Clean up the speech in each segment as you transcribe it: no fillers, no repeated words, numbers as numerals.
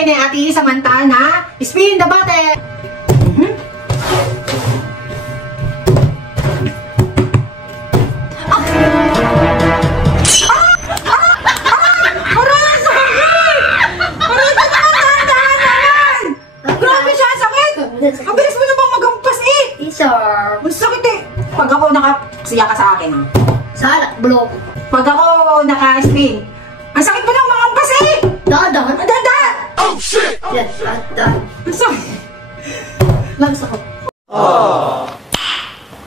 gagawin ni Ate Samantha na spin the bottle. Ang bilis mo na bang magampas eh! Sir. Ang sakit eh! Pag ako nakasiya ka sa akin. Sana, blow. Pag ako naka-spin, ang sakit mo nang magampas eh! Dahan. Dahan! Oh shit! Yes, dahan. Ang sakit. Lags ako.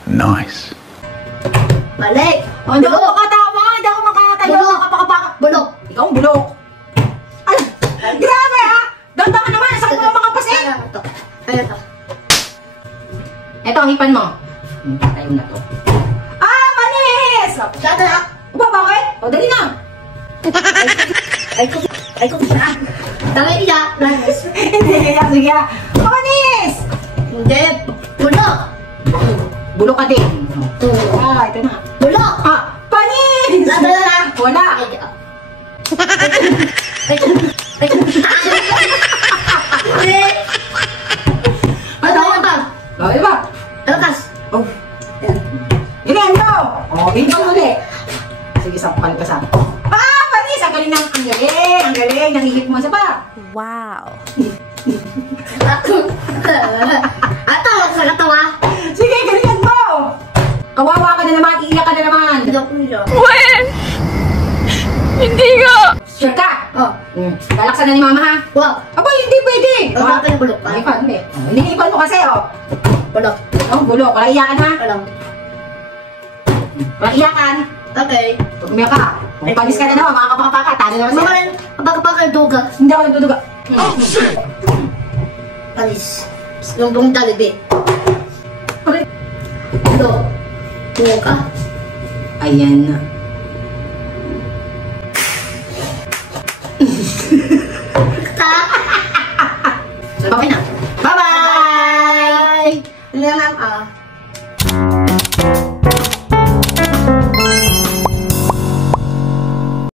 Nice. Balik. Oh, hindi ako makatama! Hindi ako makatayo! Kapakapaka! Bulok. Ikaw ang bulok! Ay! Grabe ha! Dahan naman! Ang sakit mo nang magampas eh! Ayan to. Eto, hipan mo. Tayo na to. Ah! Panis! Sada na. Uba, bakit? O, dali na! Ay ko siya. Dami niya. Hindi, sige ha. Panis! Hindi. Bulok. Bulok ka din. Ito. Ah, ito na. Bulok. Ah! Panis! Sada na. Wala! Ay ko. Hindi. Ano? Ba? O, diba? Talakas. Oh. Ganyan mo! O, dito ulit. Sige, sampal ka sa. Ah! Panis! Ang galing ng... Ang galing! Ang galing! Nangihip mo sa pa. Wow. Ato, sa katawa. Sige, galingan mo! Kawawa ka na naman, iiyak ka na naman. Hindi ako niya. When? Hindi nga. Sure ka? Oh. Galaksan na ni mama ha? Wow. Aba, hindi pwede. Oh, dapat na bulok. Hindi. Hinihipan mo kasi, oh. Bulok. Oh, bulok. Wala iyakan ha? Alam. Wala iyakan. Okay. Pag umiyak ka. Kung panis ka na naman, mga kapakapaka, talo naman siya. Mamalan, kapag duga. Hindi ako nagduduga. Palis. Yung Jollibee. Okay. Ito. Duga. Ayan na. Okay na. Bye-bye! Bye!